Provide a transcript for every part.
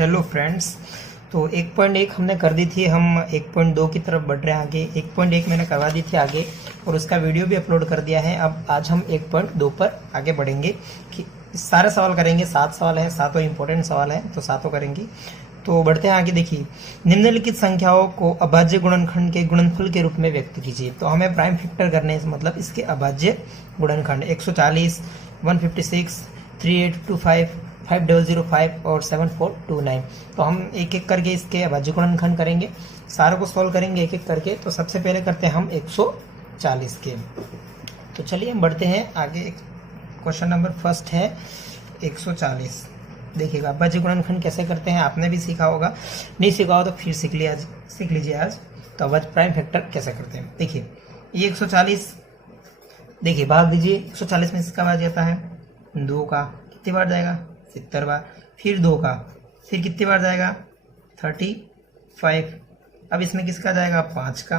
Hello friends. तो 1.1 हमने कर दी थी, हम 1.2 की तरफ बढ़ रहे हैं आगे। 1.1 मैंने करवा दी थी आगे और उसका वीडियो भी अपलोड कर दिया है। अब आज हम 1.2 पर आगे बढ़ेंगे कि सारे सवाल करेंगे। 7 सवाल हैं, सातों इंपॉर्टेंट सवाल हैं, तो सातों करेंगे। तो बढ़ते हैं आगे। देखिए, निम्नलिखित संख्याओं को अभाज्य गुणनखंड के गुणनफल के रूप में व्यक्त कीजिए। तो हमें प्राइम फैक्टर करने हैं, मतलब इसके अभाज्य गुणनखंड 140, 156, 3825, 5005 और 7429। तो हम एक एक करके इसके अभाज्य गुणनखंड करेंगे, सारों को सॉल्व करेंगे एक एक करके। तो सबसे पहले करते हैं हम 140 के। तो चलिए हम बढ़ते हैं आगे। क्वेश्चन नंबर फर्स्ट है 140। देखिएगा, अभाज्य गुणनखंड कैसे करते हैं आपने भी सीखा होगा, नहीं सीखा हो तो फिर सीख लीजिए आज। तो अभाज्य प्राइम फैक्टर कैसे करते हैं। देखिए, ये 140, देखिए भाग दीजिए। 140 में इसका भाग जाता है 2 का, कितनी बार जाएगा 70 बार। फिर 2 का, फिर कितनी बार जाएगा 35। अब इसमें किसका जाएगा 5 का,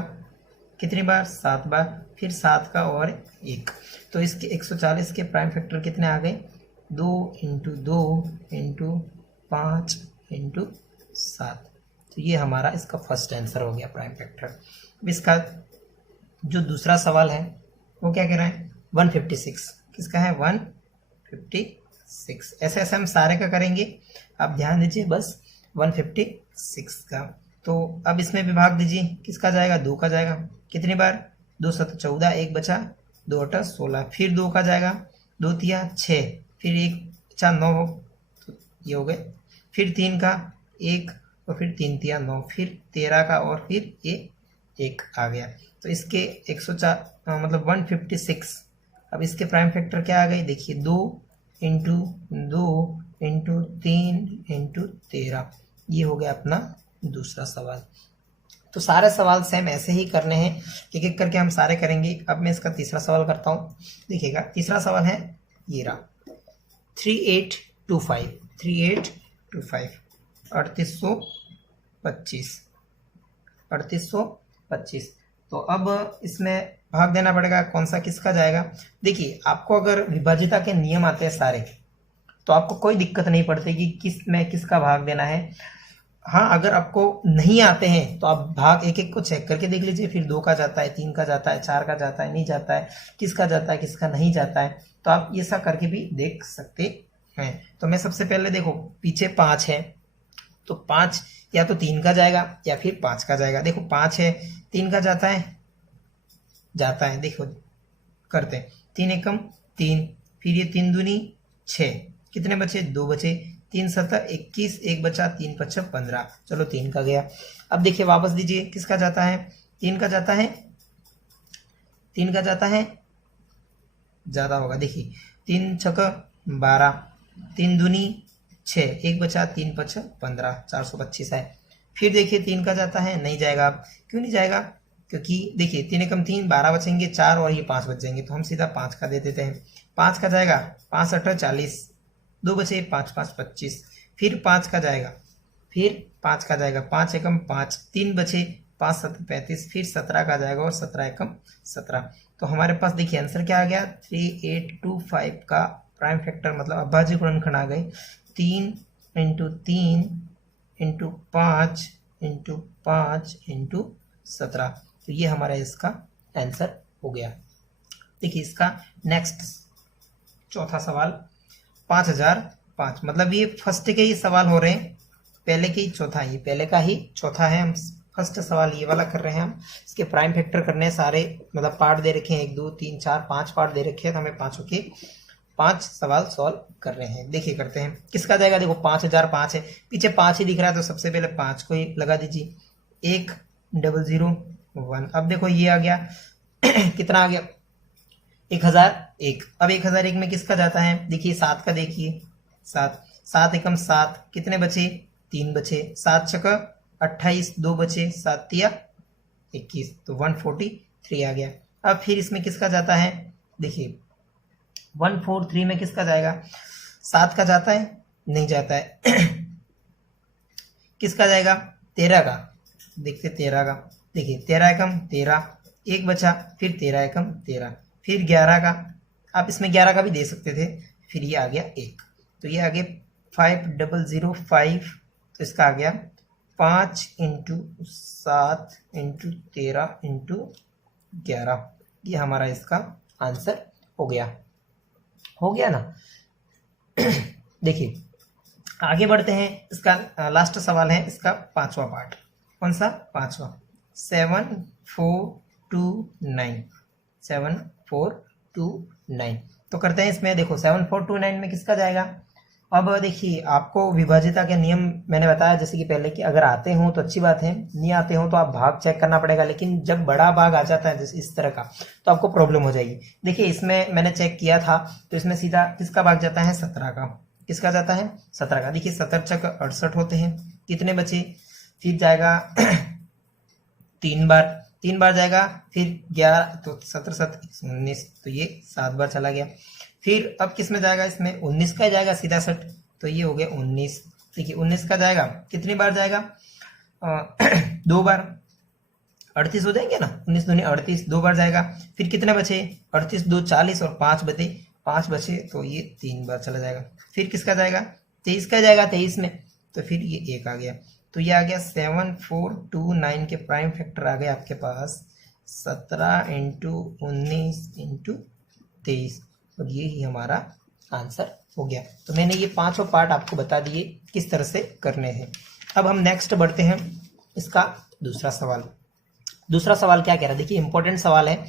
कितनी बार 7 बार। फिर 7 का और 1। तो इसके 140 के प्राइम फैक्टर कितने आ गए, 2 × 2 × 5 × 7। तो ये हमारा इसका फर्स्ट आंसर हो गया प्राइम फैक्टर। अब इसका जो दूसरा सवाल है वो क्या कह रहा है 156। किसका है 156। ऐसे ऐसे हम सारे का करेंगे, आप ध्यान दीजिए बस 156 का। तो अब इसमें विभाग दीजिए, किसका जाएगा 2 का जाएगा, कितनी बार 2 7 14, 1 बचा, 2 8 16। फिर 2 का जाएगा, 2 3 6, फिर 1 बचा 9, तो ये हो गए। फिर 3 का 1 और फिर 3 3 9, फिर 13 का और फिर ये 1 आ गया। तो इसके 104 मतलब 156। अब इसके प्राइम फैक्टर क्या आ गई, देखिए 2 × 2 × 3 × 13। ये हो गया अपना दूसरा सवाल। तो सारे सवाल सेम ऐसे ही करने हैं, एक एक करके हम सारे करेंगे। अब मैं इसका तीसरा सवाल करता हूँ। देखिएगा, तीसरा सवाल है ये रहा 3825। 3825 3825। तो अब इसमें भाग देना पड़ेगा, कौन सा किसका जाएगा। देखिए, आपको अगर विभाजिता के नियम आते हैं सारे, तो आपको कोई दिक्कत नहीं पड़ती कि किस में किसका भाग देना है। हाँ, अगर आपको नहीं आते हैं तो आप भाग एक एक को चेक करके देख लीजिए। फिर 2 का जाता है, 3 का जाता है, 4 का जाता है, नहीं जाता है, किसका जाता है किसका नहीं जाता है। तो आप ये सब करके भी देख सकते हैं। तो मैं सबसे पहले, देखो पीछे 5 है, तो 5 या तो 3 का जाएगा या फिर 5 का जाएगा। देखो 5 है, 3 का जाता है, देखो करते हैं 3 एकम 3, फिर ये 3 दूनी 6, कितने बचे 2 बचे, 3 7 21, 1 बचा, 3 5 15। चलो 3 का गया। अब देखिए वापस दीजिए, किसका जाता है 3 का जाता है, 3 का जाता है ज्यादा होगा। देखिए 3 6 12, 3 दूनी 6, 1 बचा, 3 5 15, 425 है। फिर देखिए 3 का जाता है, नहीं जाएगा। अब क्यों नहीं जाएगा, क्योंकि देखिए 3 एकम 3, 12 बचेंगे, 4 और ये 5 बच जाएंगे, तो हम सीधा 5 का दे देते हैं। 5 का जाएगा, 5 8 40, 2 बचे, 5 5 25। फिर 5 का जाएगा, 5 एकम 5, 3 बचे, 5 7 35। फिर 17 का जाएगा और 17 एकम 17। तो हमारे पास देखिए आंसर क्या आ गया 3825 का प्राइम फैक्टर, मतलब अभाज्य गुणनखंड आ गए 3 × 3 × 5 × 5 × 17। तो ये हमारा इसका आंसर हो गया। देखिए इसका नेक्स्ट चौथा सवाल 5005, मतलब ये फर्स्ट के ही सवाल हो रहे हैं, पहले के ही चौथा, ये पहले का ही चौथा है। हम फर्स्ट सवाल ये वाला कर रहे हैं। हम इसके प्राइम फैक्टर करने हैं सारे, मतलब पार्ट दे रखे हैं 1 2 3 4 5 पार्ट दे रखे हैं, तो हमें पांचों के 5 सवाल सॉल्व कर रहे हैं। देखिए करते हैं, किसका जाएगा। देखो 5005 है, पीछे 5 ही दिख रहा है, तो सबसे पहले 5 को ही लगा दीजिए। 1001। अब देखो ये आ गया कितना आ गया 1001। अब 1001 में किसका जाता है, देखिए 7 का, देखिए 7 एकम 7, कितने बचे 3 बचे, 7 6 28, 2 बचे, 7 3 21, तो 143 आ गया। अब फिर इसमें किसका जाता है, देखिए 143 में किसका जाएगा, 7 का जाता है, नहीं जाता है। किसका जाएगा 13 का, देखते 13 का, देखिए 13 एकम 13, 1 बचा, फिर 13 एकम 13, फिर 11 का, आप इसमें 11 का भी दे सकते थे। फिर ये आ गया 1, तो ये आ गया 5005। तो इसका आ गया 5 इंटू 7 इंटू 13 इंटू 11। ये हमारा इसका आंसर हो गया ना। देखिए आगे बढ़ते हैं, इसका लास्ट सवाल है, इसका 5वां पार्ट। कौन सा 5वां? 7429 7429। तो करते हैं इसमें, देखो 7429 में किसका जाएगा। अब देखिए आपको विभाजिता के नियम मैंने बताया जैसे कि पहले कि अगर आते हो तो अच्छी बात है, नहीं आते हो तो आप भाग चेक करना पड़ेगा, लेकिन जब बड़ा भाग आ जाता है जैसे इस तरह का तो आपको प्रॉब्लम हो जाएगी। देखिए इसमें मैंने चेक किया था तो इसमें सीधा किसका भाग जाता है 17 का। किसका जाता है 17 का। देखिए 17 चक 68 होते हैं, कितने बचे, फिर जाएगा 3 बार जाएगा, फिर 11 तो 17 7 19 तो ये 7 बार चला गया। फिर अब किस में जाएगा, इसमें 19 का जाएगा सीधा सट, तो ये हो गया 19। देखिए 19 का जाएगा, कितनी बार जाएगा 2 बार, 38 हो जाएंगे ना, 19 दूनी 38, 2 बार जाएगा। फिर कितने बचे 38 2 40 और 5 बचे तो ये 3 बार चला जाएगा। फिर किसका जाएगा 23 का जाएगा 23 में, तो फिर ये 1 आ गया। तो ये आ गया 7429 के प्राइम फैक्टर आ गए आपके पास 17 इंटू 19 इंटू 23, और ये ही हमारा आंसर हो गया। तो मैंने ये 5 पार्ट आपको बता दिए किस तरह से करने हैं। अब हम नेक्स्ट बढ़ते हैं, इसका दूसरा सवाल क्या कह रहा है, देखिए इंपॉर्टेंट सवाल है।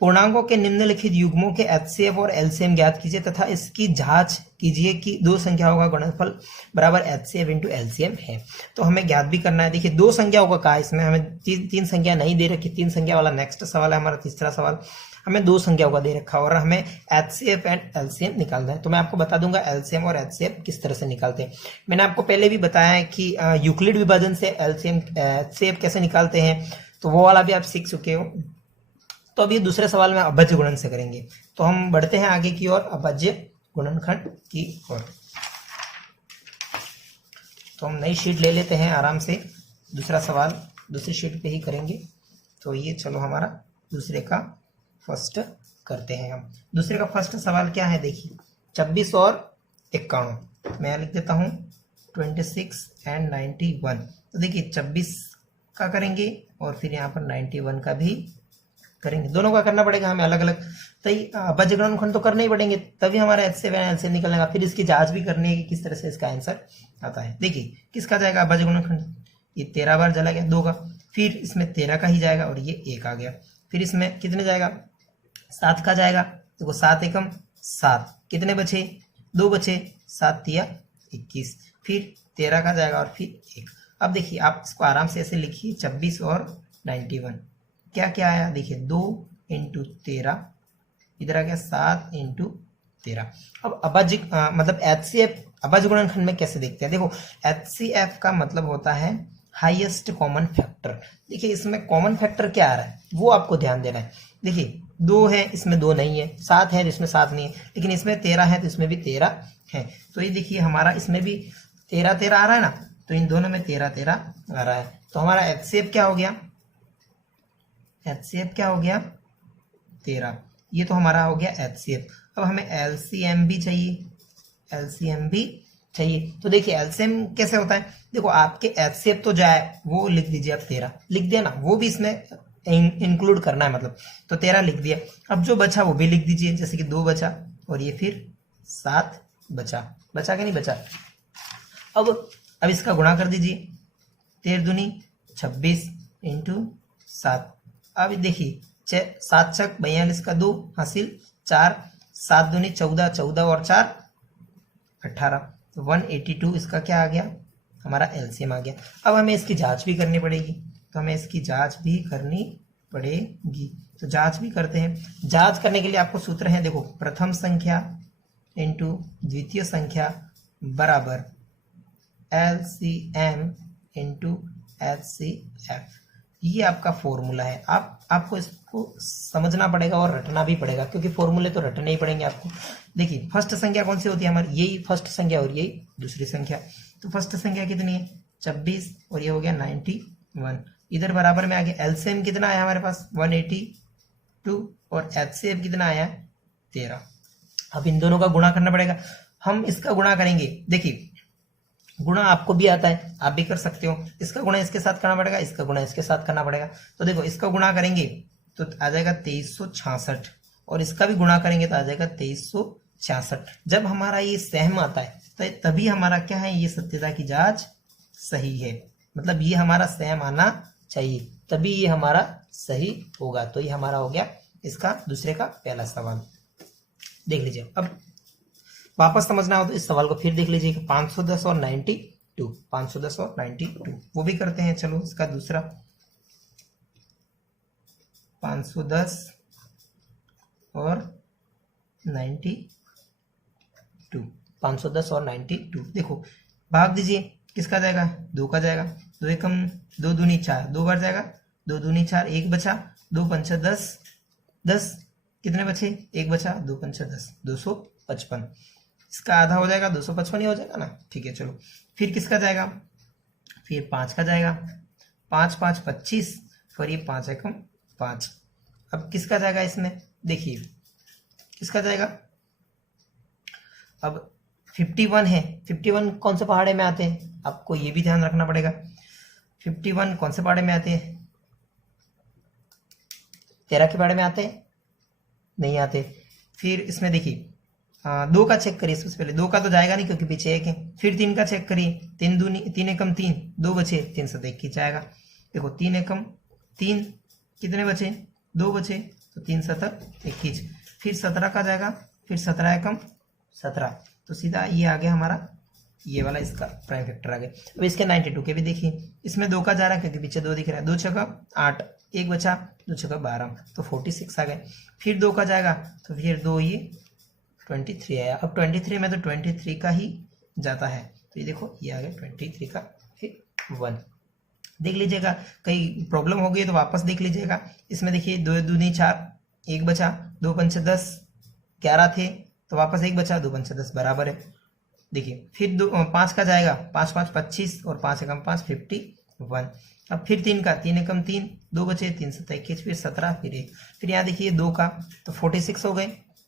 पूर्णांकों के निम्नलिखित युग्मों के एचसीएफ और एलसीएम ज्ञात कीजिए तथा इसकी जांच कीजिए कि दो संख्याओं का गुणनफल बराबर एचसीएफ इंटू एलसीएम है। तो हमें ज्ञात भी करना है। देखिए 2 संख्याओं का कहा, इसमें हमें तीन संख्या नहीं दे रखी, 3 संख्या वाला नेक्स्ट सवाल है हमारा तीसरा सवाल। हमें 2 संख्याओं का दे रखा और हमें एचसीएफ एंड एलसीएम निकालना है। तो मैं आपको बता दूंगा एलसीएम और एचसीएफ किस तरह से निकालते हैं। मैंने आपको पहले भी बताया है कि यूक्लिड विभाजन से एलसीएम एचसीएफ कैसे निकालते हैं, तो वो वाला भी आप सीख चुके हो। तो अभी दूसरे सवाल में अभाज्य गुणन से करेंगे। तो हम बढ़ते हैं आगे की ओर, अभाज्य गुणनखंड की ओर। तो हम नई शीट ले लेते हैं आराम से, दूसरा सवाल दूसरी शीट पे ही करेंगे। तो ये चलो हमारा दूसरे का फर्स्ट करते हैं हम। दूसरे का फर्स्ट सवाल क्या है, देखिए 26 और 51, मैं लिख देता हूँ 26 एंड 91। तो देखिए 26 का करेंगे और फिर यहाँ पर 91 का भी करेंगे, दोनों का करना पड़ेगा हमें अलग अलग। तो अभाज्य गुणनखंड तो करने ही पड़ेंगे, तभी हमारा एचसीएफ एंड एलसीएम निकलेगा। फिर इसकी जांच भी करनी है कि किस तरह से इसका आंसर आता है। देखिए किसका जाएगा अभाज्य गुणनखंड, ये 13 बार चला गया 2 का, फिर इसमें 13 का ही जाएगा और ये 1 आ गया। फिर इसमें कितने जाएगा 7 का जाएगा, देखो 7 एकम 7, कितने बचे 2 बचे, 7 तिया 21, फिर 13 का जाएगा और फिर 1। अब देखिए आप इसको आराम से ऐसे लिखिए 26 और 91 क्या क्या आया, देखिए 2 इंटू 13, इधर आ गया 7 इंटू 13। अब अभाज्य मतलब एचसीएफ अभाज्य गुणनखंड में कैसे देखते हैं, देखो एचसीएफ का मतलब होता है हाईएस्ट कॉमन फैक्टर। देखिए इसमें कॉमन फैक्टर क्या आ रहा है वो आपको ध्यान देना है। देखिए 2 है, इसमें 2 नहीं है, 7 है तो इसमें 7 नहीं है, लेकिन इसमें 13 है तो इसमें भी 13 है। तो ये देखिए हमारा इसमें भी 13 13 आ रहा है ना, तो इन दोनों में 13 13 आ रहा है। तो हमारा एचसीएफ क्या हो गया, एचसीएफ क्या हो गया 13, ये तो हमारा हो गया एचसीएफ। अब हमें एलसीएम भी चाहिए, एलसीएम भी चाहिए। तो देखिए एलसीएम कैसे होता है, देखो आपके एचसीएफ तो जाए वो लिख दीजिए, आप 13 लिख दिया ना, वो भी इसमें इंक्लूड करना है मतलब, तो 13 लिख दिया। अब जो बचा वो भी लिख दीजिए, जैसे कि 2 बचा और ये फिर 7 बचा कि नहीं बचा। अब इसका गुणा कर दीजिए, 13 दूनी 26 इंटू 7। अब देखिए 7 छक 42 का 2 हासिल 4, 7 दूनी 14, 14 और 4 18, तो 182 इसका क्या आ गया हमारा एलसीएम आ गया। अब हमें इसकी जांच भी करनी पड़ेगी, तो हमें इसकी जांच भी करनी पड़ेगी। तो जांच भी करते हैं। जांच करने के लिए आपको सूत्र है, देखो प्रथम संख्या इंटू द्वितीय संख्या बराबर एलसीएम इंटू एचसीएफ, ये आपका फॉर्मूला है। आपको इसको समझना पड़ेगा और रटना भी पड़ेगा, क्योंकि फॉर्मूले तो रटने ही पड़ेंगे आपको। देखिए फर्स्ट संख्या कौन सी होती है हमारी, यही फर्स्ट संख्या और यही दूसरी संख्या। तो फर्स्ट संख्या कितनी है 26 और ये हो गया 91, इधर बराबर में आ गया। एलसीएम कितना आया हमारे पास 182 और एचसीएफ कितना आया 13। अब इन दोनों का गुणा करना पड़ेगा। हम इसका गुणा करेंगे, देखिए गुणा आपको भी आता है, आप भी कर सकते हो। इसका गुणा इसके साथ करना पड़ेगा, इसका गुणा इसके साथ करना पड़ेगा। तो देखो इसका गुणा करेंगे तो आ जाएगा 2366, और इसका भी गुणा करेंगे तो आ जाएगा 2366। जब हमारा ये सहम आता है तो तभी हमारा क्या है, ये सत्यता की जांच सही है। मतलब ये हमारा सहम आना चाहिए, तभी ये हमारा सही होगा। तो ये हमारा हो गया इसका दूसरे का पहला सवाल। देख लीजिए, अब वापस समझना हो तो इस सवाल को फिर देख लीजिए, 510 और 92, 510 और 92 वो भी करते हैं। चलो इसका दूसरा 510 और 92, 510 और 92 देखो भाग दीजिए, किसका जाएगा, 2 का जाएगा। 2 एकम 2 दूनी 4, 2 बार जाएगा, 2 दूनी 4, 1 बचा, 2 पंचा 10, 10 कितने बचे, 1 बचा, 2 पंचा 10, 255। इसका आधा हो जाएगा, 255 ही हो जाएगा ना। ठीक है चलो, फिर किसका जाएगा, फिर 5 का जाएगा, 5 5 25, और ये 5 एकम 5। अब किसका जाएगा इसमें, देखिए किसका जाएगा। अब 51 है, 51 कौन से पहाड़े में आते हैं, आपको ये भी ध्यान रखना पड़ेगा। 51 कौन से पहाड़े में आते हैं, 13 के पहाड़े में आते हैं, नहीं आते। फिर इसमें देखिए 2 का चेक करिए सबसे पहले, 2 का तो जाएगा नहीं क्योंकि पीछे 1 है। फिर 3 का चेक करिए, 3 एकम 3, 2 बचे, 3 7 21 आएगा। देखो 3 एकम 3 कितने बचे, 2 बचे, तो 3 7 21। फिर 17 का जाएगा, फिर 17 एकम 17, तो सीधा ये आ गया हमारा, ये वाला इसका प्राइम फैक्टर आ गया। अब इसके 92 के भी देखिए, इसमें 2 का जा रहा है क्योंकि पीछे 2 दिख रहा है, 2 छक्का 8, 1 बचा, 2 छक्का 12, तो 46 आ गए। फिर 2 का जाएगा तो फिर 2 ये 23 आया। अब 23 में तो 23 का ही जाता है, तो ये देखो ये आ गया 23 का, फिर 1 देख लीजिएगा। कहीं प्रॉब्लम हो गई तो वापस देख लीजिएगा। इसमें देखिए 2 दूनी 4, 1 बचा, 2 पंचे 10, 11 थे तो वापस 1 बचा, 2 पंचे 10 बराबर है। देखिए फिर 5 का जाएगा, 5 5 25, और 5 एकम 5 51। अब फिर 3 का, 3 एकम 3, 2 बचे, 3 7 21, फिर 17, फिर 1। फिर यहाँ देखिए 2 का तो 46 हो गए,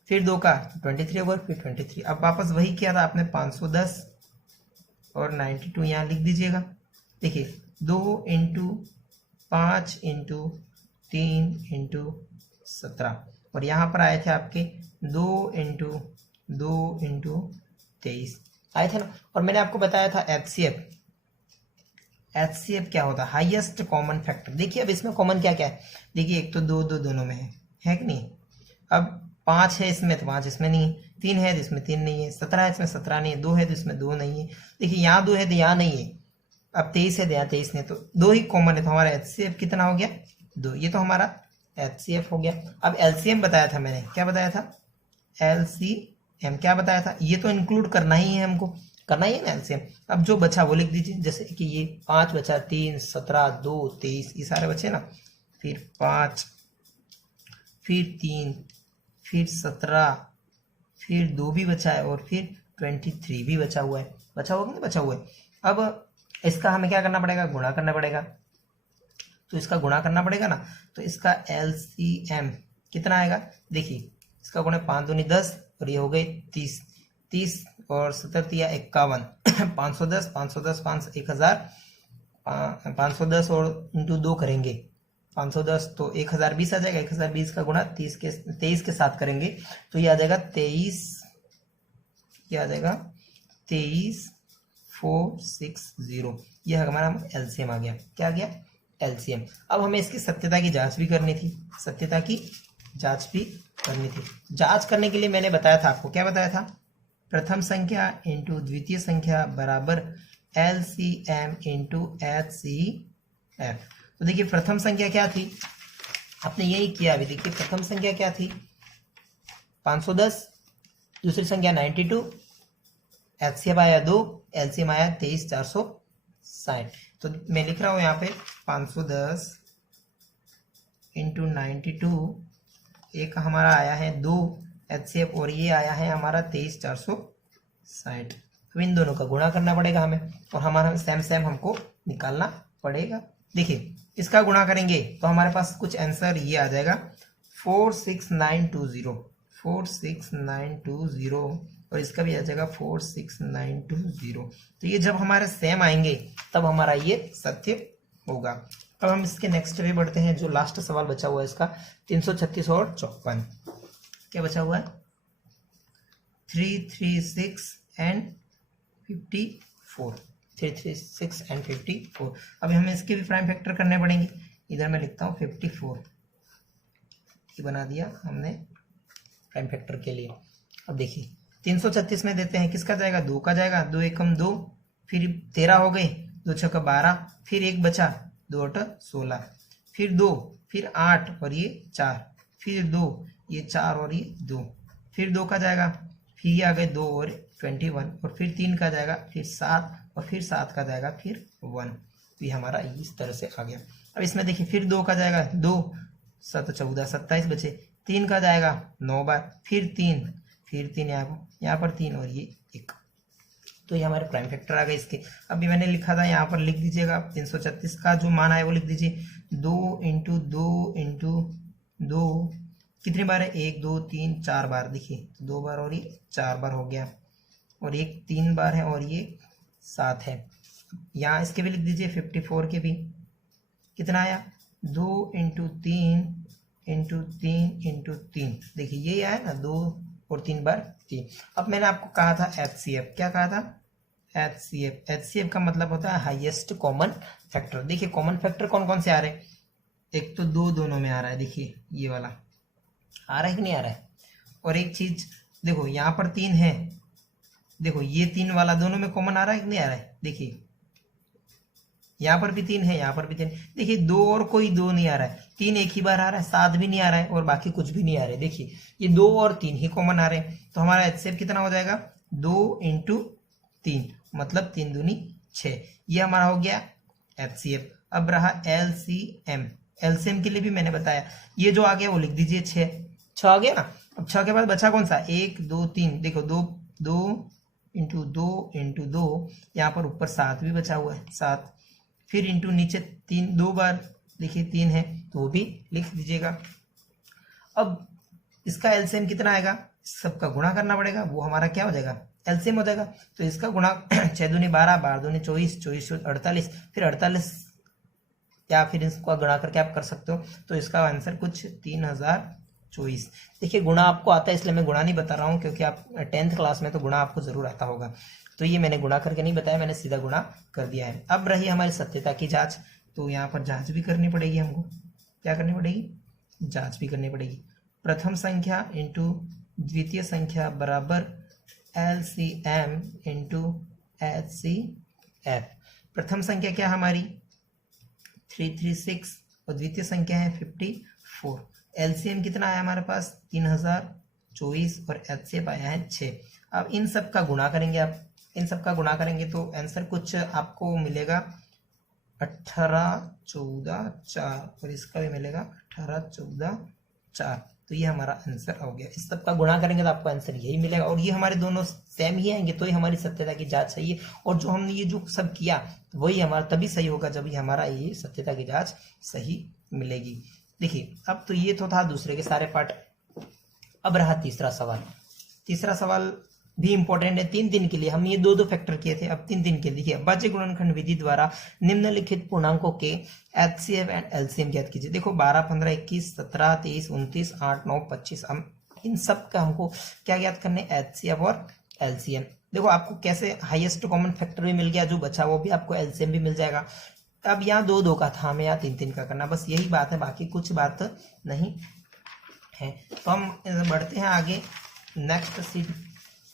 फिर 2 का 23 हो गए, फिर 23। अब वापस वही किया था आपने, 510 और 92 यहाँ लिख दीजिएगा। देखिए 2 इंटू 5 इंटू 3 इंटू 17, और यहाँ पर आए थे आपके 2 इंटू 23 आए थे ना। और मैंने आपको बताया था एचसीएफ, एचसीएफ क्या होता है, हाईएस्ट कॉमन फैक्टर। देखिए अब इसमें कॉमन क्या क्या है, देखिए एक तो 2 2 दोनों में है कि नहीं। अब 5 है इसमें तो 5 इसमें नहीं है, 3 है तो इसमें 3 नहीं है, 17 है इसमें 17 नहीं है, 2 है तो इसमें 2 नहीं है। देखिए यहाँ 2 है तो यहाँ नहीं है, अब 23 है तो यहाँ 23 नहीं, तो 2 ही कॉमन है, तो हमारा एचसीएफ कितना हो गया, 2। ये तो हमारा एचसीएफ हो गया। अब एलसीएम बताया था मैंने, क्या बताया था, एलसीएम क्या बताया था, ये तो इंक्लूड करना ही है, हमको करना ही है ना एलसीएम। अब जो बचा वो लिख दीजिए, जैसे कि ये 5 बचा, 3 17 2 23, ये सारे बचे ना। फिर 5, फिर 3, फिर 17, फिर 2 भी बचा है, और फिर 23 भी बचा हुआ है। बचा हुआ कि नहीं बचा हुआ है। अब इसका हमें क्या करना पड़ेगा, गुणा करना पड़ेगा। तो इसका गुणा करना पड़ेगा ना, तो इसका एलसीएम कितना आएगा, देखिए इसका गुणा 5 दूनी 10, और ये हो गए 30, 30 और 70 या 51, 510 510 5 1000, 510 और इंटू 2 करेंगे, 510 तो 1020 आ जाएगा। 1020 का गुणा 23 के साथ करेंगे तो ये आ जाएगा 23, ये आ जाएगा 23460। ये हमारा एलसीएम आ गया, क्या आ गया, एलसीएम। अब हमें इसकी सत्यता की जांच भी करनी थी, सत्यता की जांच भी करनी थी। जांच करने के लिए मैंने बताया था आपको, क्या बताया था, प्रथम संख्या इंटू द्वितीय संख्या बराबर एलसीएम इंटू एचसीएफ। तो देखिए प्रथम संख्या क्या थी, आपने यही किया अभी। देखिए प्रथम संख्या क्या थी, 510, दूसरी संख्या 92, एचसीएफ आया 2, एलसीएम आया 23460। तो मैं लिख रहा हूं यहाँ पे 510 इंटू 92, एक हमारा आया है 2 एचसीएफ, और ये आया है हमारा 23460। तो इन दोनों का गुणा करना पड़ेगा हमें, और हमारा सेम हमको निकालना पड़ेगा। देखिए इसका गुणा करेंगे तो हमारे पास कुछ आंसर ये आ जाएगा, 46920, 46920 और इसका भी आ जाएगा 46920। तो ये जब हमारे सेम आएंगे तब हमारा ये सत्य होगा। अब हम इसके नेक्स्ट पे बढ़ते हैं। जो लास्ट सवाल बचा हुआ है इसका 336 और 54, क्या बचा हुआ है 336 एंड 54, 336 एंड 54। अब हमें इसके भी प्राइम फैक्टर करने पड़ेंगे। इधर मैं लिखता हूँ 54, ये बना दिया हमने प्राइम फैक्टर के लिए। अब देखिए 336 में देते हैं, किसका जाएगा 2 का जाएगा, 2 एकम 2, फिर 13 हो गए, 2 छक्का 12, फिर 1 बचा, 2 अठ 16, फिर 2, फिर 8 और ये 4, फिर 2, ये 4 और ये 2, फिर 2 का जाएगा, फिर ये आ गए 2 और 21, और फिर 3 का जाएगा, फिर 7 और फिर 7 का जाएगा, फिर 1। तो ये हमारा इस तरह से आ गया। अब इसमें देखिए फिर 2 का जाएगा, 2 7 14 27 बचे, 3 का जाएगा 9 बार, फिर 3 यहाँ पर 3 और ये 1। तो ये हमारे प्राइम फैक्टर आ गए इसके। अभी मैंने लिखा था यहाँ पर लिख दीजिएगा, 336 का जो मान है वो लिख दीजिए 2 इंटू 2 इंटू 2, कितनी बार है 1 2 3 4 बार, देखिए 2 बार और ये 4 बार हो गया, और एक 3 बार है और ये 7 है। यहाँ इसके भी लिख दीजिए 54 के भी, कितना आया 2 इंटू 3 इंटू 3 इंटू 3, देखिए ये आया ना 2 और 3 बार 3। अब मैंने आपको कहा था HCF, क्या कहा था HCF का मतलब होता है हाईएस्ट कॉमन फैक्टर। देखिए कॉमन फैक्टर कौन कौन से आ रहे हैं, एक तो 2 दोनों में आ रहा है, देखिए ये वाला आ रहा है कि नहीं आ रहा है, और एक चीज देखो यहाँ पर 3 है, देखो ये 3 वाला दोनों में कॉमन आ रहा है कि नहीं आ रहा है, देखिए यहाँ पर भी 3 है, यहाँ पर भी 3, देखिए 2 और कोई 2 नहीं आ रहा है, 3 एक ही बार आ रहा है, 7 भी नहीं आ रहा है, और बाकी कुछ भी नहीं आ रहा है। देखिए ये 2 और 3 ही कॉमन आ रहे हैं, तो हमारा HCF कितना हो जाएगा 2 इंटू 3, मतलब 3 दूनी 6, ये हमारा हो गया HCF। अब रहा LCM के लिए भी मैंने बताया, ये जो आ गया वो लिख दीजिए 6 आ गया ना। अब 6 के बाद बचा कौन सा 1 2 3, देखो 2 इंटू 2 इंटू 2, यहाँ पर ऊपर 7 भी बचा हुआ है 7, फिर इंटू नीचे 3 2 बार, देखिए 3 है तो वो भी लिख दीजिएगा। अब इसका एलसीएम कितना आएगा, सबका गुणा करना पड़ेगा, वो हमारा क्या हो जाएगा एलसीएम हो जाएगा। तो इसका गुणा 6 दूनी 12, 12 दूनी 24, 24 48, फिर 48, या फिर इसको गुणा करके आप कर सकते हो। तो इसका आंसर कुछ 3024। देखिए गुणा आपको आता है इसलिए मैं गुणा नहीं बता रहा हूँ, क्योंकि आप 10th क्लास में तो गुणा आपको जरूर आता होगा, तो ये मैंने गुणा करके नहीं बताया, मैंने सीधा गुणा कर दिया है। अब रही हमारी सत्यता की जांच, तो यहाँ पर जांच भी करनी पड़ेगी हमको, क्या करनी पड़ेगी जांच भी करनी पड़ेगी। प्रथम संख्या इंटू द्वितीय संख्या बराबर LCM इंटू HCF। प्रथम संख्या क्या हमारी 336 और द्वितीय संख्या है 54। LCM कितना आया हमारे पास 3024 और HCF आया है 6। अब इन सब का गुणा करेंगे, आप इन सब का गुणा करेंगे तो आंसर कुछ आपको मिलेगा 18 14 4, और इसका भी मिलेगा 18 14 4। तो ये हमारा आंसर हो गया। इस सब का गुणा करेंगे तो आपको आंसर यही मिलेगा, और ये हमारे दोनों सेम ही आएंगे तो ही हमारी सत्यता की जांच सही है। और जो हमने ये जो सब किया वही हमारा तभी सही होगा जब ये हमारा ये सत्यता की जांच सही मिलेगी। देखिए अब तो ये तो था दूसरे के सारे पार्ट। अब रहा तीसरा सवाल। तीसरा सवाल भी इंपॉर्टेंट है 3 के लिए। हम ये 2 फैक्टर किए थे, अब 3 के लिए। अभाज्य गुणनखंड विधि द्वारा निम्नलिखित पूर्णांकों के HCF एंड LCM ज्ञात कीजिए। देखो 12 15 21 17 23 29 8 9 25, हम इन सब का हमको क्या ज्ञात करने HCF और LCM। देखो आपको कैसे हाईएस्ट कॉमन फैक्टर भी मिल गया, जो बचा वो भी आपको LCM भी मिल जाएगा। अब यहाँ 2 का था, हमें यहाँ 3 का करना, बस यही बात है, बाकी कुछ बात नहीं है। तो हम बढ़ते हैं आगे, नेक्स्ट सीट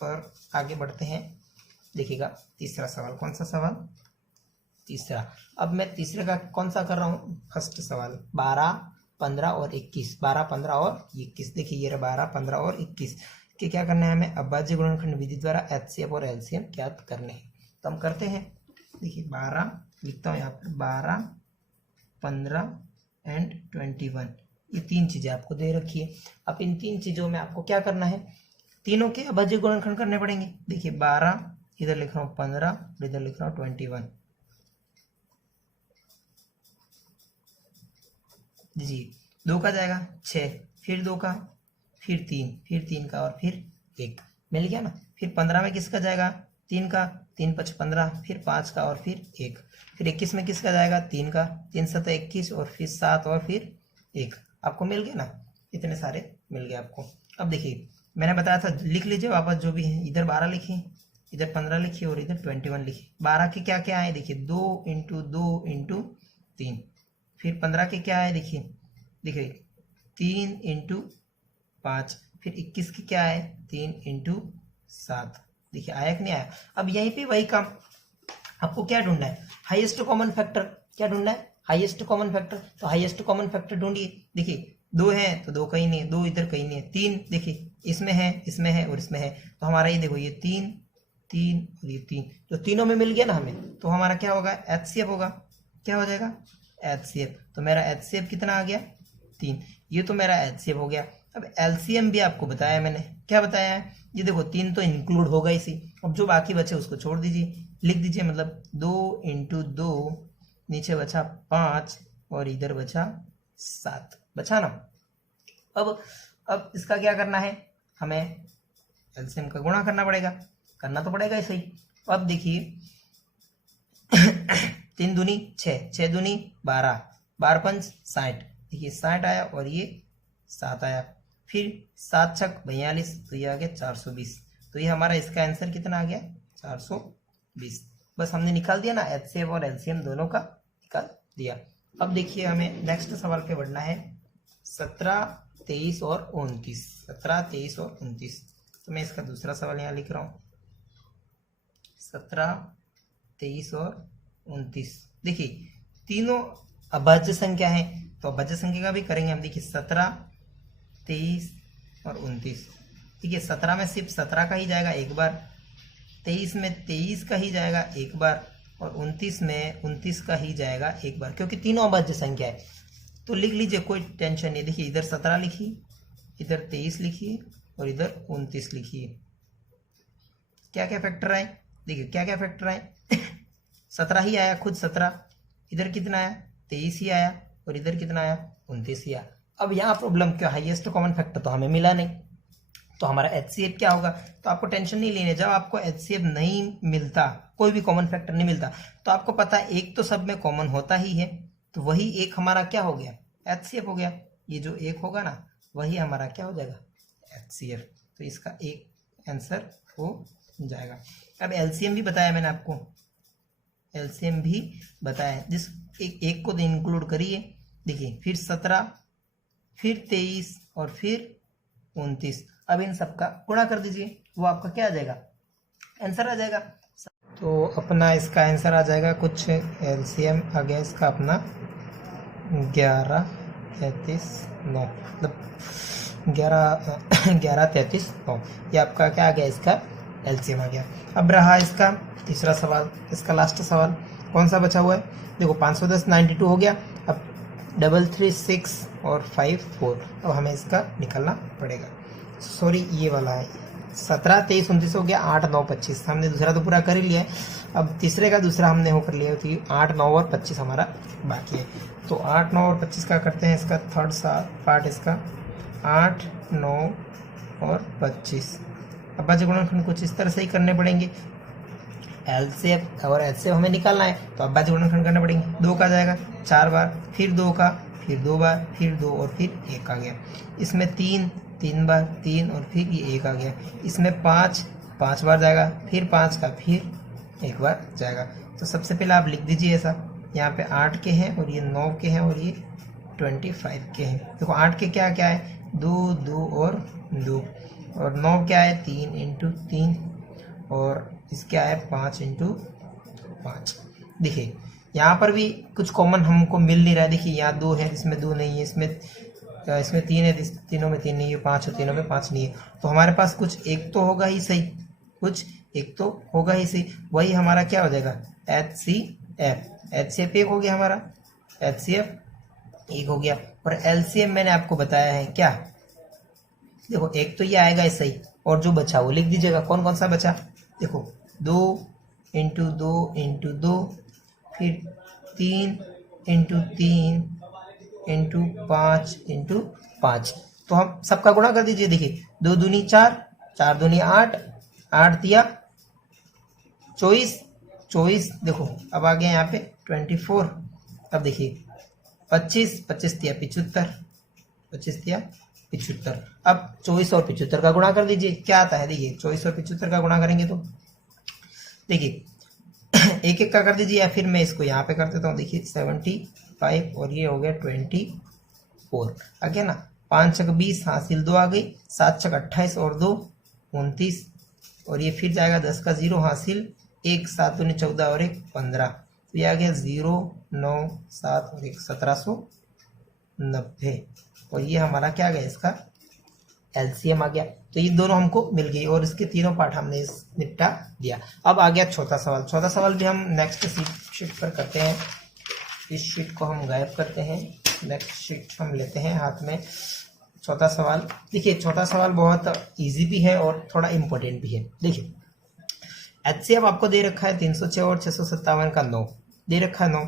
पर आगे बढ़ते हैं। देखिएगा तीसरा सवाल, कौन सा सवाल तीसरा। अब मैं तीसरे का कौन सा कर रहा हूँ, फर्स्ट सवाल 12 15 और 21, 12 15 और 21। देखिए ये 12 15 और 21 के क्या करना है हमें, अभाज्य गुणनखंड विधि द्वारा HCF और LCM ज्ञात करने हैं। तो हम करते हैं। देखिए 12 लिखता हूँ यहाँ पर, 12 15 एंड 21, ये 3 चीजें आपको दे रखी है। अब इन 3 चीजों में आपको क्या करना है, तीनों के अभाज्य गुणनखंड करने पड़ेंगे। देखिए 12 इधर लिख रहा हूँ, 15 इधर लिख रहा हूँ 21 जी। 2 का जाएगा 6, फिर 2 का, फिर 3 का और फिर 1। मिल गया ना। फिर 15 में किसका जाएगा, 3 का, 3 5 15, फिर 5 का और फिर 1, फिर 21 में किसका जाएगा, 3 का, 3 7 21 और फिर 7 और फिर 1। आपको मिल गया ना, इतने सारे मिल गए आपको। अब देखिए मैंने बताया था, लिख लीजिए वापस जो भी है, इधर 12 लिखिए, इधर 15 लिखिए और इधर 21 लिखिए। 12 के क्या क्या है देखिए, 2 इंटू 2 इंटू 3, फिर 15 के क्या है देखिए, 3 इंटू 5, फिर 21 की क्या है, 3 इंटू 7। देखिए आया कि नहीं आया। अब यहीं पे वही काम, आपको क्या ढूंढना है, हाईएस्ट कॉमन फैक्टर। क्या ढूंढना है, हाईएस्ट कॉमन फैक्टर। तो हाईएस्ट कॉमन फैक्टर ढूंढिए। देखिए 2 है तो 2 कहीं नहीं है, 2 इधर कहीं नहीं है, 3 देखिए इसमें है, इसमें है और इसमें है, तो हमारा ये देखो ये 3 3 और ये 3, जो तीनों में मिल गया ना हमें, तो हमारा क्या होगा, एचसीएफ होगा। क्या हो जाएगा, एचसीएफ। तो मेरा एचसीएफ कितना आ गया, 3। ये तो मेरा एचसीएफ हो गया। अब एलसीएम भी आपको बताया मैंने, क्या बताया है, ये देखो 3 तो इंक्लूड होगा इसी। अब जो बाकी बचे उसको छोड़ दीजिए, लिख दीजिए, मतलब 2 इंटू 2, नीचे बचा 5 और इधर बचा 7, बचा ना। अब इसका क्या करना है, हमें एलसीएम का गुणा करना पड़ेगा, करना तो पड़ेगा ही सही। अब देखिए 3 दूनी 6, 6 दूनी 12, 12 पंच 60, देखिए 60 आया और ये 7 आया, फिर 7 छक 42, तो ये आ गया 420। तो ये हमारा इसका आंसर कितना आ गया, 420। बस हमने निकाल दिया ना, एचसीएफ और एलसीएम दोनों का निकाल दिया। अब देखिए हमें नेक्स्ट सवाल पे बढ़ना है, 17 23 और 29। 17 23 और 29, तो मैं इसका दूसरा सवाल यहाँ लिख रहा हूँ, 17 23 और 29। देखिए तीनों अभाज्य संख्या है, तो अभाज्य संख्या का भी करेंगे हम। देखिए 17 23 और 29, ठीक है 17 में सिर्फ 17 का ही जाएगा एक बार, 23 में 23 का ही जाएगा एक बार, और 29 में 29 का ही जाएगा एक बार, क्योंकि तीनों अभाज्य संख्या है। तो लिख लीजिए, कोई टेंशन नहीं। देखिए इधर 17 लिखिए, इधर 23 लिखिए और इधर 29 लिखिए। क्या क्या फैक्टर आए, देखिए क्या क्या फैक्टर आए 17 ही आया, खुद 17, इधर कितना आया 23 ही आया और इधर कितना आया 29 ही आया। अब यहाँ प्रॉब्लम क्या, हाईएस्ट कॉमन फैक्टर तो हमें मिला नहीं, तो हमारा एचसीएफ क्या होगा। तो आपको टेंशन नहीं लेनी, जब आपको एचसीएफ नहीं मिलता, कोई भी कॉमन फैक्टर नहीं मिलता, तो आपको पता है एक तो सब में कॉमन होता ही है, तो वही एक हमारा क्या हो गया, एचसीएफ हो गया। ये जो एक होगा ना, वही हमारा क्या हो जाएगा, एचसीएफ। तो इसका एक आंसर हो जाएगा। अब एलसीएम भी बताया मैंने आपको, एलसीएम भी बताया, जिस एक को इंक्लूड करिए। देखिए फिर 17, फिर 23 और फिर 29। अब इन सबका गुणा कर दीजिए, वो आपका क्या आ जाएगा, आंसर आ जाएगा। तो अपना इसका आंसर आ जाएगा कुछ, एलसीएम आ गया इसका अपना 11 33 9, मतलब 11 33 9। ये आपका क्या आ गया, इसका एलसीएम आ गया। अब रहा इसका तीसरा सवाल, इसका लास्ट सवाल कौन सा बचा हुआ है, देखो 510 92 हो गया। अब 336 और 5 4, अब हमें इसका निकालना पड़ेगा। सॉरी ये वाला है, 17 23 29 हो गया, 8 9 25। हमने दूसरा तो पूरा कर ही लिया है, अब तीसरे का दूसरा हमने हो कर लिया, थी 8 9 और 25 हमारा बाकी है। तो 8 9 और 25 का करते हैं, इसका थर्ड पार्ट इसका 8 9 और 25। अब बाजी गुणनखंड कुछ इस तरह से ही करने पड़ेंगे, एलसीएफ और एचसीएफ हमें निकालना है, तो अब बाजी गुणनखंड करने पड़ेंगे। 2 का जाएगा 4 बार, फिर 2 का, फिर 2 बार, फिर 2 और फिर 1 आ गया। इसमें 3 बार 3 और फिर ये 1 आ गया। इसमें 5 बार जाएगा, फिर 5 का फिर 1 बार जाएगा। तो सबसे पहले आप लिख दीजिए ऐसा, यहाँ पे 8 के हैं और ये 9 के हैं और ये 25 के हैं। देखो 8 के क्या क्या है, 2 2 और 2, और 9 क्या है 3 इंटू 3, और इसके आए 5 इंटू 5। देखिए यहाँ पर भी कुछ कॉमन हमको मिल नहीं रहा है। देखिए यहाँ 2 है, इसमें 2 नहीं है, इसमें 3 है, तीनों में 3 नहीं है, 5 है, तीनों में 5 नहीं है। तो हमारे पास कुछ एक तो होगा ही सही, कुछ एक तो होगा ही सही, वही हमारा क्या हो जाएगा, एचसीएफ। एचसीएफ एक हो गया हमारा, एचसीएफ एक हो गया। और एलसीएम मैंने आपको बताया है क्या, देखो एक तो ये आएगा ऐसा ही, और जो बचा वो लिख दीजिएगा। कौन कौन सा बचा, देखो 2 इंटू 2 इंटू 2, फिर 3 इंटू 3 इंटू 5 इंटू 5। तो हम सबका गुणा कर दीजिए। देखिए 2 दूनी 4, 4 दूनी 8, 8 दिया 24, 24 देखो अब आ गया यहाँ पे 24। अब देखिए 25, 25 दिया 75, 25 दिया 75। अब 24 और 75 का गुणा कर दीजिए, क्या आता है देखिए 24 और 75 का गुणा करेंगे तो देखिए एक एक का कर दीजिए, या फिर मैं इसको यहाँ पे कर देता हूँ। देखिए 75 और ये हो गया 24 आ गया ना। 5 छक 20 हासिल 2 आ गई, 7 छक 28 और 2 29, और ये फिर जाएगा 10 का 0 हासिल 1, 7 दूनी 14 और 1 15, तो ये आ गया 0 9 7 और 1 1790, और ये हमारा क्या आ गया इसका एलसीएम आ गया। तो ये दोनों हमको मिल गई और इसके तीनों पार्ट हमने निपटा दिया। अब आ गया चौथा सवाल। चौथा सवाल भी हम नेक्स्ट शीट पर करते हैं। इस शीट को हम गायब करते हैं, नेक्स्ट शीट हम लेते हैं हाथ में। चौथा सवाल देखिए, चौथा सवाल बहुत इजी भी है और थोड़ा इम्पोर्टेंट भी है। देखिए एचसीएफ आपको दे रखा है 306 और 657 का 9 दे रखा है 9,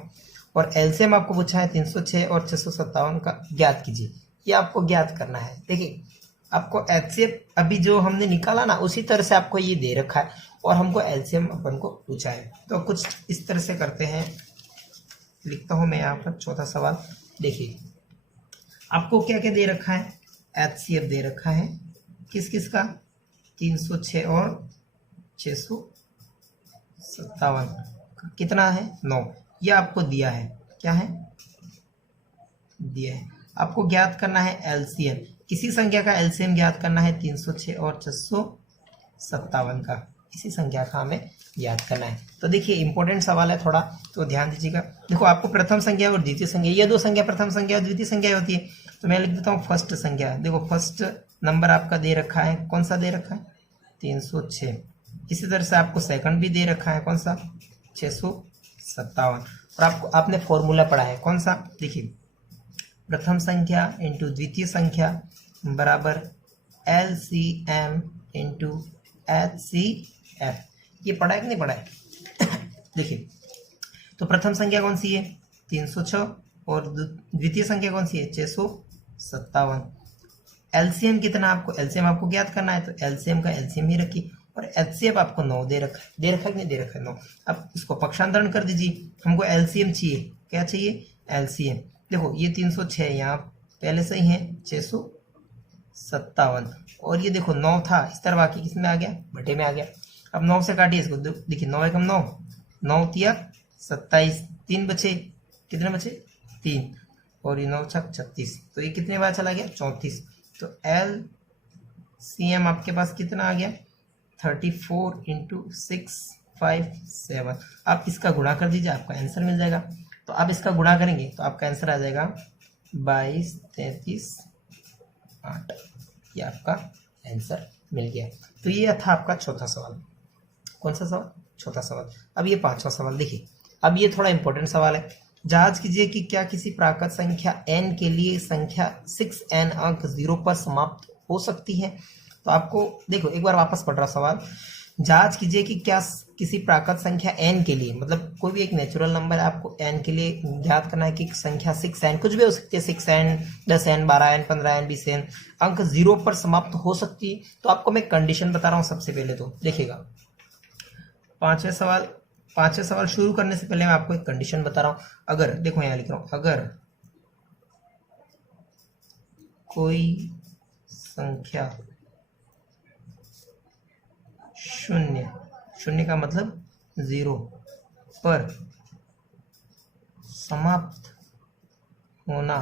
और एलसीएम आपको पूछा है 306 और 657 का ज्ञात कीजिए। ये आपको ज्ञात करना है। देखिए आपको एचसीएफ अभी जो हमने निकाला ना उसी तरह से आपको ये दे रखा है, और हमको एलसीएम अपन को पूछा है। तो कुछ इस तरह से करते हैं, लिखता हूं मैं यहाँ पर चौथा सवाल। देखिए आपको क्या क्या दे रखा है, एचसीएफ दे रखा है किस किस का, 306 और 657, कितना है 9, ये आपको दिया है। क्या है दिया है। आपको ज्ञात करना है एलसीएम, किसी संख्या का एलसीएम ज्ञात करना है 306 और 657 का, इसी संख्या का हमें ज्ञात करना है। तो देखिए इंपॉर्टेंट सवाल है थोड़ा, तो ध्यान दीजिएगा। देखो आपको प्रथम संख्या और द्वितीय संख्या, ये दो संख्या प्रथम संख्या और द्वितीय संख्या होती है, तो मैं लिख देता हूँ फर्स्ट संख्या। देखो फर्स्ट नंबर आपका दे रखा है, कौन सा दे रखा है 306। इसी तरह से आपको सेकंड भी दे रखा है, कौन सा 657, और आपको आपने फॉर्मूला पढ़ा है कौन सा, देखिए प्रथम संख्या इंटू द्वितीय संख्या बराबर LCM इंटू HCF। ये पढ़ा है कि नहीं पढ़ा है देखिए तो प्रथम संख्या कौन सी है 306 और द्वितीय संख्या कौन सी है 657। एलसीएम कितना आपको, एलसीएम आपको ज्ञात करना है, तो एलसीएम का एलसीएम ही रखिए, और एचसीएफ आपको 9 दे रखा है, दे रखा है कि नहीं दे रखा है 9। अब इसको पक्षांतरण कर दीजिए, हमको एलसीएम चाहिए, क्या चाहिए एलसीएम। देखो ये 306 यहाँ पहले से ही है 657, और ये देखो 9 था इस तरह, बाकी किस में आ गया बटे में आ गया। अब 9 से काटिए इसको, देखिए 9 एकम 9, 9 तिया 27, 3 बचे, कितने बचे 3, और ये 9 छक 36, तो ये कितने बार चला गया 34। तो एलसीएम आपके पास कितना आ गया 34 इंटू 657। आप इसका गुणा कर दीजिए, आपका आंसर मिल जाएगा। तो आप इसका गुणा करेंगे तो आपका आंसर आ जाएगा 22 33 8, ये आपका आंसर मिल गया। तो ये था आपका चौथा सवाल। कौन सा सवाल, चौथा सवाल। अब ये पांचवा सवाल देखिए, अब ये थोड़ा इंपॉर्टेंट सवाल है। जांच कीजिए कि क्या किसी प्राकृत संख्या n के लिए संख्या 6n अंक 0 पर समाप्त हो सकती है। तो आपको देखो एक बार वापस पढ़ रहा सवाल, जांच कीजिए कि क्या किसी प्राकृत संख्या n के लिए, मतलब कोई भी एक नेचुरल नंबर है, आपको n के लिए ज्ञात करना है कि संख्या 6n कुछ भी हो सकती है, 6n 10n 12n 15n 20n अंक 0 पर समाप्त हो सकती है। तो आपको मैं कंडीशन बता रहा हूं। सबसे पहले तो देखिएगा पांचवें सवाल शुरू करने से पहले मैं आपको एक कंडीशन बता रहा हूं। अगर देखो यहां लिख रहा हूं, अगर कोई संख्या शून्य का मतलब 0 पर समाप्त होना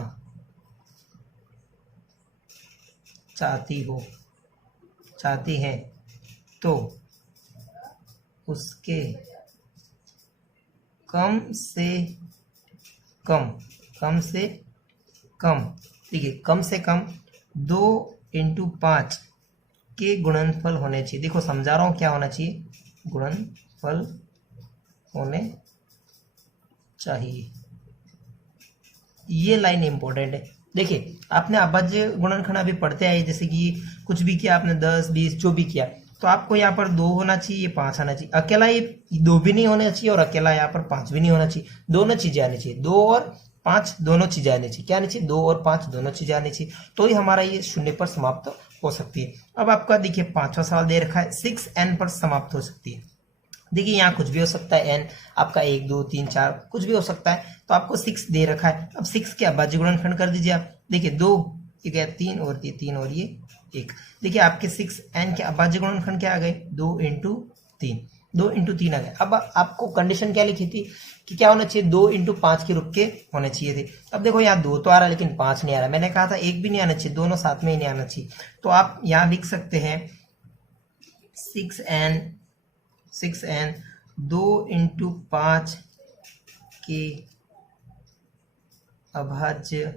चाहती है तो उसके कम से कम देखिए कम से कम 2 इंटू 5 के गुणनफल होने चाहिए। देखो समझा रहा हूं क्या होना चाहिए, गुणनफल होने चाहिए। ये लाइन इंपॉर्टेंट है। देखिए आपने अभाज्य गुणनखंड अभी पढ़ते आए, जैसे कि कुछ भी किया आपने 10 20 जो भी किया, तो आपको यहाँ पर 2 होना चाहिए, 5 आना चाहिए। अकेला ये 2 भी नहीं होना चाहिए और अकेला यहाँ पर 5 भी नहीं होना चाहिए, दोनों चीजें आनी चाहिए। 2 और 5 दोनों चीजें आनी चाहिए। क्या आनी चाहिए 2 और 5 दोनों चीजें आनी चाहिए, तो ही हमारा ये शून्य पर समाप्त हो सकती है। अब आपका देखिए पांचवा सवाल दे रखा है 6n पर समाप्त हो सकती है। देखिए यहाँ कुछ भी हो सकता है, n आपका 1 2 3 4 कुछ भी हो सकता है, तो आपको 6 दे रखा है। अब 6 के अभाज्य गुणनखंड कर दीजिए आप। देखिए 2 ये गया 3 और ये 3 और ये 1। देखिए आपके 6n के अभाज्य गुणनखंड क्या आ गए, 2 इंटू 3, 2 इंटू 3 आ गए। अब आपको कंडीशन क्या लिखी थी कि क्या होना चाहिए, 2 इंटू 5 के रूप के होने चाहिए थे। अब देखो यहाँ 2 तो आ रहा है लेकिन 5 नहीं आ रहा। मैंने कहा था 1 भी नहीं आना चाहिए, दोनों साथ में ही नहीं आना चाहिए। तो आप यहाँ लिख सकते हैं 6n 2 इंटू 5 के अभाज्य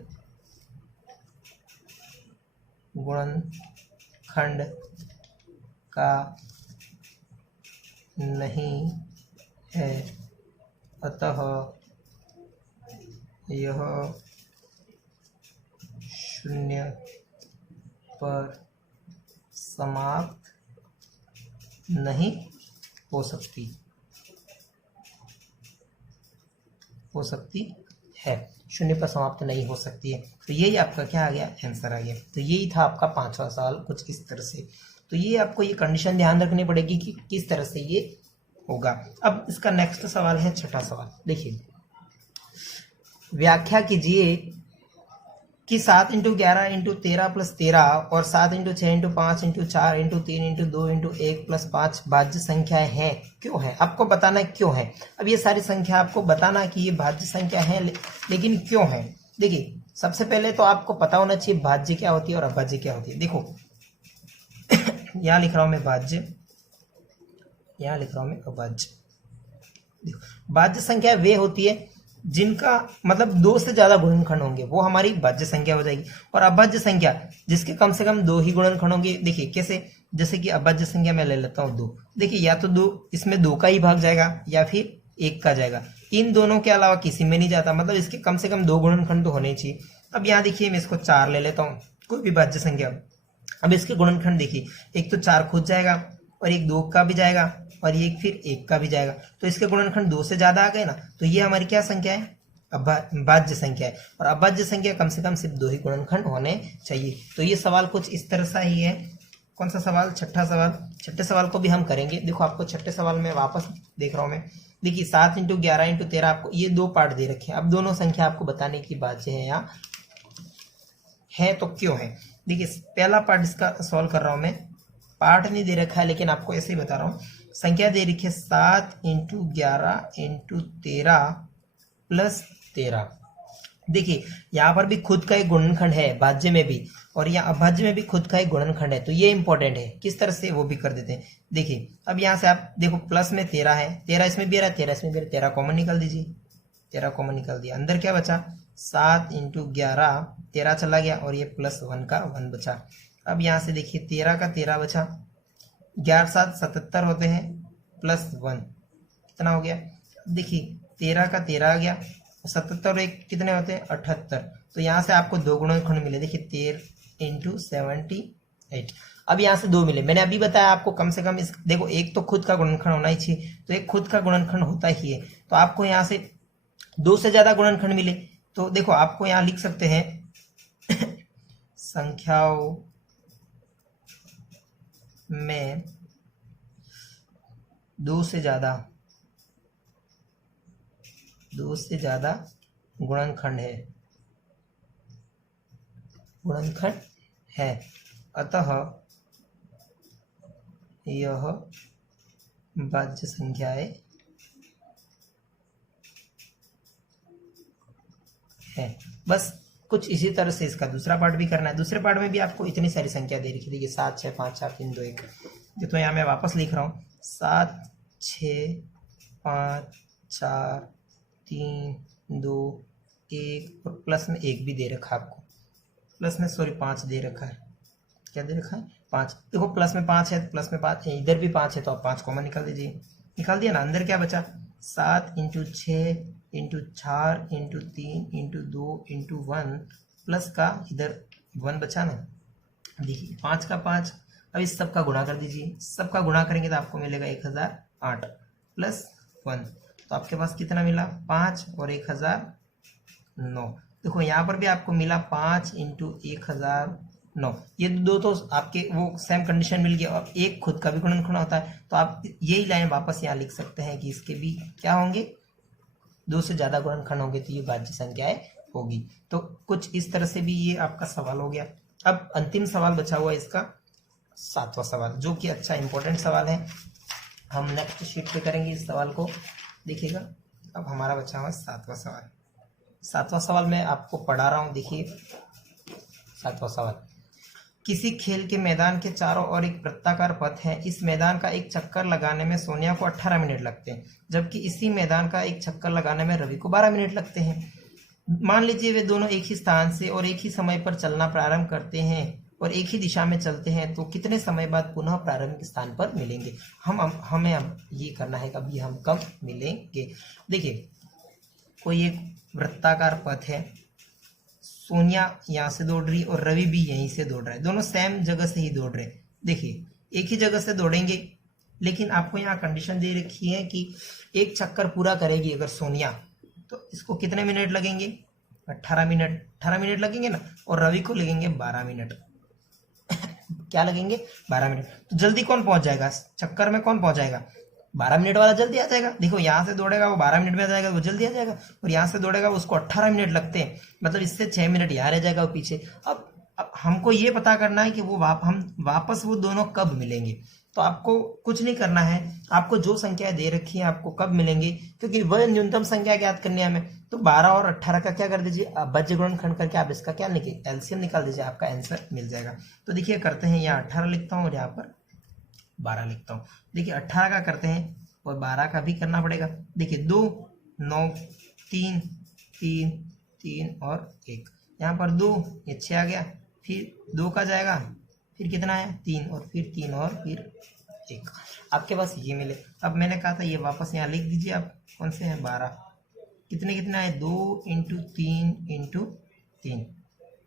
गुणनखंड का नहीं है, अतः यह शून्य पर समाप्त नहीं हो सकती है, शून्य पर समाप्त नहीं हो सकती है। तो यही आपका क्या आ गया, आंसर आ गया। तो यही था आपका पांचवा सवाल, कुछ इस तरह से। तो ये आपको ये कंडीशन ध्यान रखनी पड़ेगी कि किस तरह से ये होगा। अब इसका नेक्स्ट सवाल है छठा सवाल। देखिए व्याख्या कीजिए कि 7 इंटू 11 इंटू 13 प्लस 13 और 7 into 6 into 5 into 4 into 3 into 2 into 1 plus 5 भाज्य संख्याएं हैं, क्यों है। आपको बताना है क्यों है। अब ये सारी संख्या आपको बताना कि ये भाज्य संख्या है, लेकिन क्यों है। देखिए सबसे पहले तो आपको पता होना चाहिए भाज्य क्या होती है और अभाज्य क्या होती है। देखो यहाँ लिख रहा हूं मैं भाज्य, यहाँ लिख रहा हूं मैं अभाज्य। भाज्य संख्या वे होती है जिनका मतलब 2 से ज्यादा गुणनखंड होंगे, वो हमारी भाज्य संख्या हो जाएगी। और अभाज्य संख्या जिसके कम से कम 2 ही गुणनखंड होंगे। देखिए कैसे, जैसे कि अभाज्य संख्या मैं ले लेता हूँ 2। देखिए या तो 2 इसमें 2 का ही भाग जाएगा या फिर 1 का जाएगा, इन दोनों के अलावा किसी में नहीं जाता। मतलब इसके कम से कम 2 गुणनखंड तो होने चाहिए। अब यहाँ देखिए मैं इसको 4 ले लेता हूँ, कोई भी भाज्य संख्या। अब इसके गुणनखंड देखिए, एक तो 4 खुद जाएगा और एक 2 का भी जाएगा और ये फिर 1 का भी जाएगा, तो इसके गुणनखंड 2 से ज्यादा आ गए ना। तो ये हमारी क्या संख्या है, भाज्य संख्या है। और अभाज्य संख्या कम से कम सिर्फ 2 ही गुणनखंड होने चाहिए। तो ये सवाल कुछ इस तरह सा ही है। कौन सा सवाल, छठा सवाल। छठे सवाल को भी हम करेंगे। देखो आपको छठे सवाल में वापस देख रहा हूं मैं। देखिए 7 इंटू 11 इंटू 13 आपको ये 2 पार्ट दे रखे हैं। अब दोनों संख्या आपको बताने की भाज्य है या है, तो क्यों है। देखिए पहला पार्ट इसका सॉल्व कर रहा हूं मैं, पार्ट नहीं दे रखा है लेकिन आपको ऐसे ही बता रहा हूं। संख्या दे रखी है 7 इंटू 11 इंटू 13 प्लस 13। देखिए यहाँ पर भी खुद का एक गुणनखंड है भाज्य में भी, और यहाँ अभाज्य में भी खुद का एक गुणनखंड है। तो ये इंपॉर्टेंट है, किस तरह से वो भी कर देते हैं। देखिए अब यहाँ से आप देखो प्लस में 13 है, 13 इसमें भी आ रहा है, 13 इसमें भी, 13 कॉमन निकाल दीजिए। 13 कॉमन निकाल दिया, अंदर क्या बचा 7 इंटू 11, 13 चला गया और ये प्लस 1 का 1 बचा। अब यहाँ से देखिए 13 का 13 बचा, 11 7 77 होते हैं प्लस 1 कितना हो गया। देखिए 13 का 13 आ गया, 77 और 1 कितने होते हैं 78। तो यहाँ से आपको 2 गुणनखंड मिले। देखिए 13 इंटू 78। अब यहाँ से 2 मिले। मैंने अभी बताया आपको कम से कम इस देखो एक तो खुद का गुणनखंड होना ही चाहिए, तो एक खुद का गुणनखंड होता ही है। तो आपको यहाँ से 2 से ज्यादा गुणनखंड मिले। तो देखो आपको यहाँ लिख सकते हैं संख्याओं में 2 से ज्यादा गुणनखंड है, अतः यह भाज्य संख्याएं है। बस कुछ इसी तरह से इसका दूसरा पार्ट भी करना है। दूसरे पार्ट में भी आपको इतनी सारी संख्या दे रखी है, 7 6 5 4 3 2 1। तो यहाँ मैं वापस लिख रहा हूँ 7 6 5 4 3 2 1 और प्लस में 1 भी दे रखा है आपको, प्लस में सॉरी 5 दे रखा है। क्या दे रखा है 5। देखो प्लस में 5 है, प्लस में 5 है, इधर भी 5 है, तो आप 5 कॉमन निकाल दीजिए। निकाल दिया ना, अंदर क्या बचा 7 into 6 into 4 into 3 into 2 into 1 plus का इधर 1 बचा ना। देखिए 5 का 5। अब इस सब का गुणा कर दीजिए, सबका गुणा करेंगे तो आपको मिलेगा 1008 प्लस 1। तो आपके पास कितना मिला 5 और 1009। देखो यहाँ पर भी आपको मिला 5 इंटू 1009 9। ये दो तो आपके वो सेम कंडीशन मिल गया, और एक खुद का भी गुणनखंड होता है, तो आप यही लाइन वापस यहाँ लिख सकते हैं कि इसके भी क्या होंगे, 2 से ज़्यादा गुणनखंड होंगे तो ये भाज्य संख्याएं होगी। तो कुछ इस तरह से भी ये आपका सवाल हो गया। अब अंतिम सवाल बचा हुआ है इसका 7वां सवाल, जो कि अच्छा इंपॉर्टेंट सवाल है। हम नेक्स्ट शीट पे करेंगे इस सवाल को, देखिएगा। अब हमारा बचा हुआ 7वां सवाल। 7वां सवाल मैं आपको पढ़ा रहा हूँ, देखिए। 7वां सवाल, किसी खेल के मैदान के चारों ओर एक वृत्ताकार पथ है। इस मैदान का एक चक्कर लगाने में सोनिया को 18 मिनट लगते हैं, जबकि इसी मैदान का एक चक्कर लगाने में रवि को 12 मिनट लगते हैं। मान लीजिए वे दोनों एक ही स्थान से और एक ही समय पर चलना प्रारंभ करते हैं और एक ही दिशा में चलते हैं, तो कितने समय बाद पुनः प्रारंभिक स्थान पर मिलेंगे। हमें ये करना है कभी हम कब मिलेंगे। देखिए, कोई एक वृत्ताकार पथ है, सोनिया यहाँ से दौड़ रही और रवि भी यहीं से दौड़ रहा है, दोनों सेम जगह से ही दौड़ रहे हैं। देखिए, एक ही जगह से दौड़ेंगे, लेकिन आपको यहाँ कंडीशन दे रखी है कि एक चक्कर पूरा करेगी अगर सोनिया, तो इसको कितने मिनट लगेंगे, 18 मिनट। 18 मिनट लगेंगे ना, और रवि को लगेंगे 12 मिनट। क्या लगेंगे, 12 मिनट। तो जल्दी कौन पहुंच जाएगा चक्कर में, कौन पहुंच जाएगा, 12 मिनट वाला जल्दी आ जाएगा। देखो, यहाँ से दौड़ेगा वो 12 मिनट में आ जाएगा, वो जल्दी आ जाएगा, और यहाँ से दौड़ेगा उसको 18 मिनट लगते हैं, मतलब इससे 6 मिनट यहाँ रह जाएगा वो पीछे। अब हमको ये पता करना है कि हम वापस वो दोनों कब मिलेंगे। तो आपको कुछ नहीं करना है, आपको जो संख्याएं दे रखी है आपको कब मिलेंगे, क्योंकि वह न्यूनतम संख्या ज्ञात करनी है हमें। तो 12 और 18 का क्या कर दीजिए, भाज्य गुणनखंड करके आप इसका क्या लिखिए, एलसीएम निकाल दीजिए, आपका आंसर मिल जाएगा। तो देखिए करते हैं, यहाँ 18 लिखता हूँ और यहाँ पर 12 लिखता हूँ। देखिए 18 का करते हैं और 12 का भी करना पड़ेगा। देखिए 2 9 3 3 3 और 1, यहाँ पर 2, ये 6 आ गया, फिर 2 का जाएगा, फिर कितना है 3, और फिर 3 और फिर 1, आपके पास ये मिले। अब मैंने कहा था ये वापस यहाँ लिख दीजिए आप, कौन से हैं 12, कितने कितना है 2 × 3 × 3,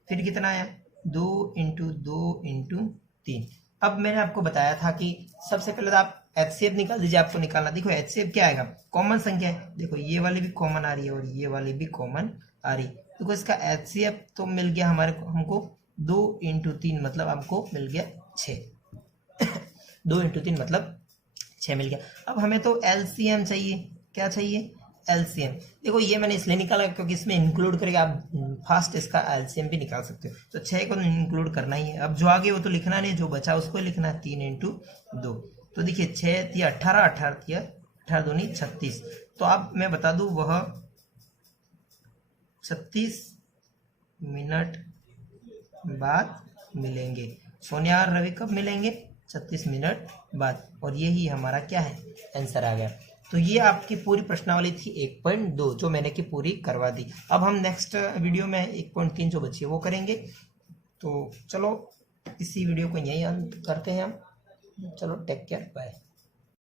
फिर कितना है 2 × 2 × 3। अब मैंने आपको बताया था कि सबसे पहले तो आप एचसीएफ निकाल दीजिए, आपको निकालना। देखो एचसीएफ क्या आएगा, कॉमन संख्या है, देखो ये वाली भी कॉमन आ रही है और ये वाली भी कॉमन आ रही है। देखो इसका एचसीएफ तो मिल गया हमको 2 × 3 मतलब हमको मिल गया 6। 2 × 3 मतलब 6 मिल गया। अब हमें तो एलसीएम चाहिए, क्या चाहिए, एलसीएम। देखो ये मैंने इसलिए निकाला क्योंकि इसमें इंक्लूड करके आप फास्ट इसका एलसीएम भी निकाल सकते हो, तो 6 को इंक्लूड करना ही है। अब जो आगे वो तो लिखना नहीं, जो बचा उसको लिखना है, 3 × 2। तो देखिए 6 × 18, 18 दूनी 36। तो अब मैं बता दूं वह 36 मिनट बाद मिलेंगे। सोनिया और रवि कब मिलेंगे, 36 मिनट बाद, और यही हमारा क्या है, आंसर आ गया। तो ये आपकी पूरी प्रश्नावली थी 1.2 जो मैंने की पूरी करवा दी। अब हम नेक्स्ट वीडियो में 1.3 जो बची है वो करेंगे। तो चलो इसी वीडियो को यहीं अंत करते हैं हम। चलो टेक केयर, बाय।